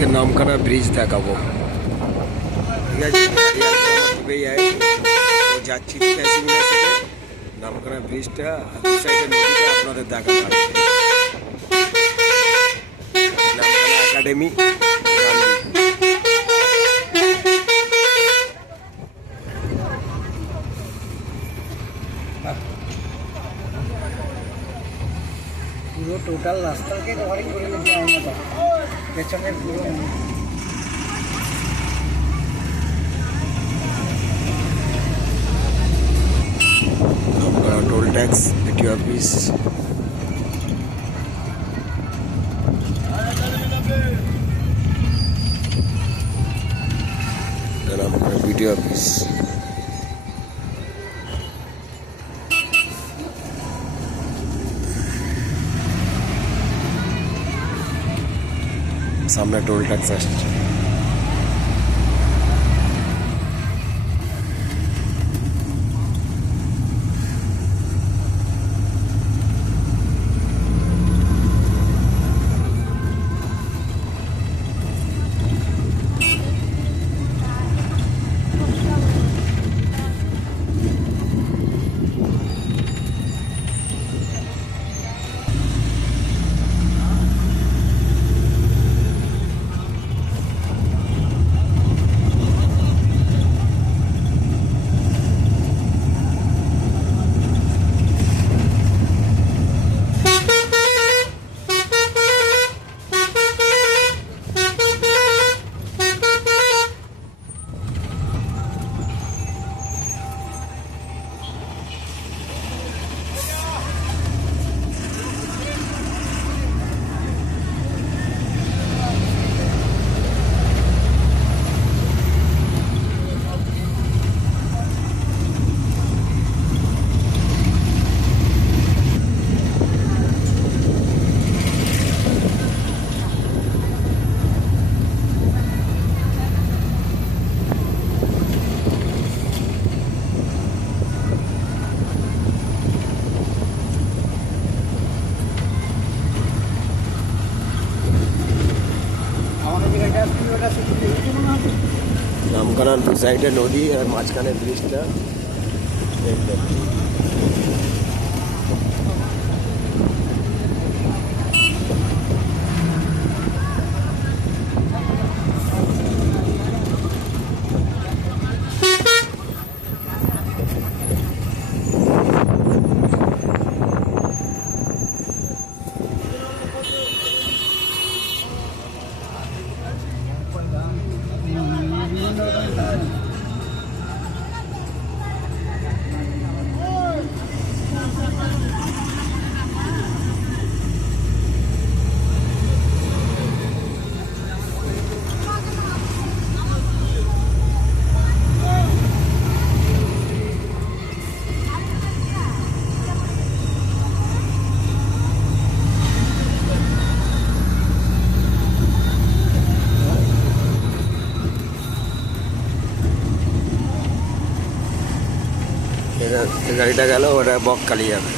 আজকে নামখানা ব্রিজ দেখাবো। ঠিক আছে, যাচ্ছি নামখানা ব্রিজটা নদীটা আপনাদের দেখাবো। নামখানা একাডেমি পুরো টোটাল রাস্তাকে কভারিং করে নিতে আমরা পেছনের পুরো টোল ট্যাক্স বিটিও অফিস। বিটিও অফিস सामने टोल टैक्स আসছে। নামখানার দু সাইডে নদী আর মাঝখানে ব্রিজটা দেখবেন। গাড়িটা গেল, ওটা বকখালি যাবে।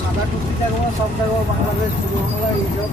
সাদা টুপি দেখবো, সব দেখবো বাংলাদেশ পূর্ব বাংলা এইসব।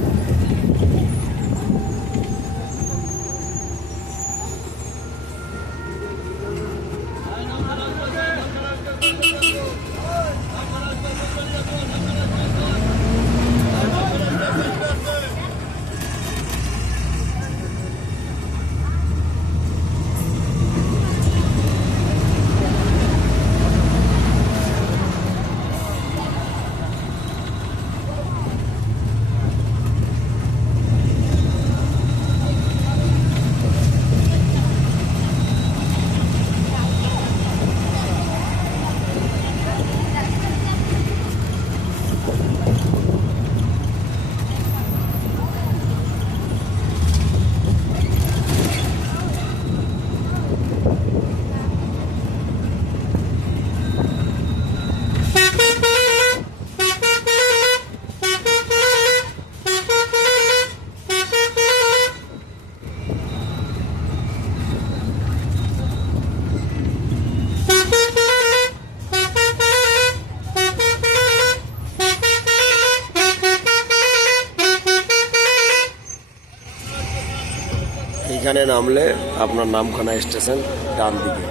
এইখানে নামলে আপনার নামখানা স্টেশন ডান দিকে,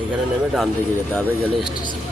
এইখানে নেমে ডান দিকে যেতে হবে, গেলে স্টেশন।